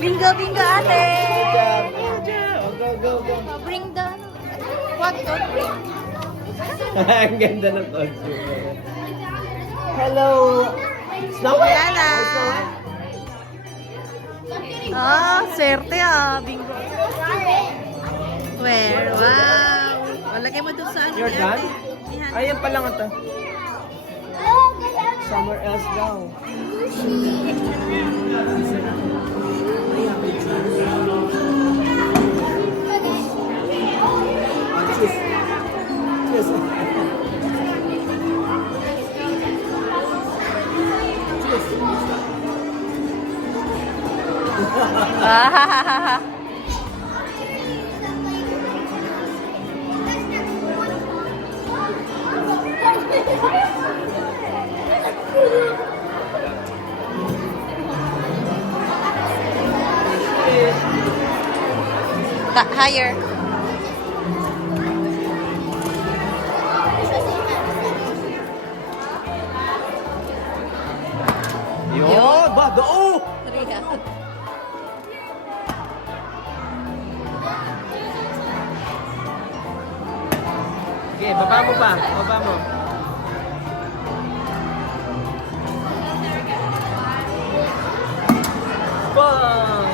Bingo, bingo, ate! Go, go, go. Bring the... What to bring? Ang ganda ng costume. Hello! Snow White? Yana! Ah, swerte ah. Bingo. Where? Wow! Lagay mo doon sa ano. You're done? Ayan pa lang ito. Somewhere else daw. Ah, higher. Yun! Ba? Oh! Okay, baba mo pa. Baba mo. Wow!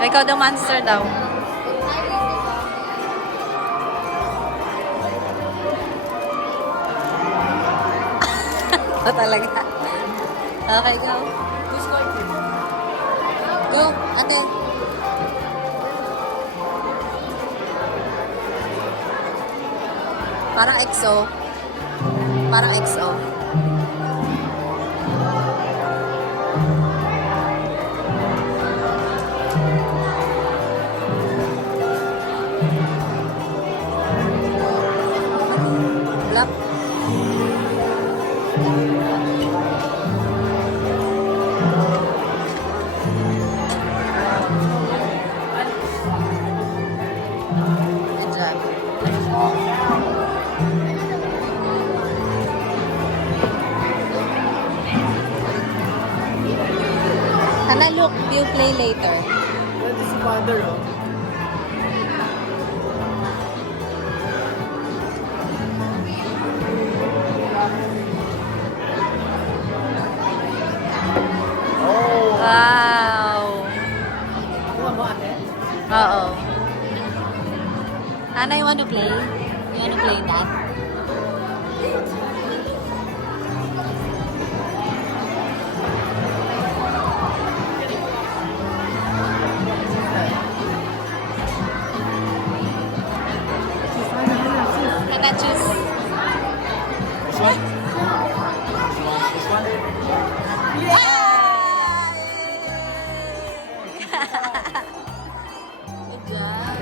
Ikaw daw monster daw. Ito talaga. Okay, go. Go, ate. Parang EXO. Parang EXO. Black. Good job. Hana, look, you play later. That is father, oh. Wow. Kuha mo, ate? Oo. Hana, you wanna play? You wanna play that? Hana, choose. This one? This one? Good job.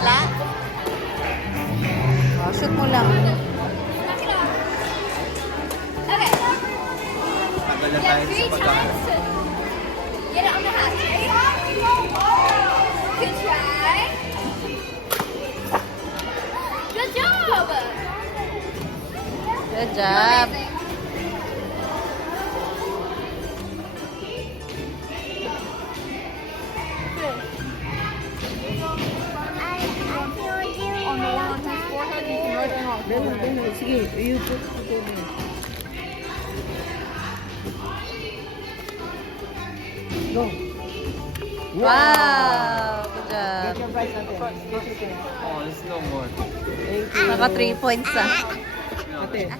La? Oh, shoot mo lang. Okay. Tagal na You tayo have sa 3 pagkakaroon. times to get it on the hat. Good try. Good job. Good job. Amazing. Sige, you put it there. Go. Wow! Good job. Get your prize natin. Oh, there's no more. Thank you. Naka 3 points ah. Ate,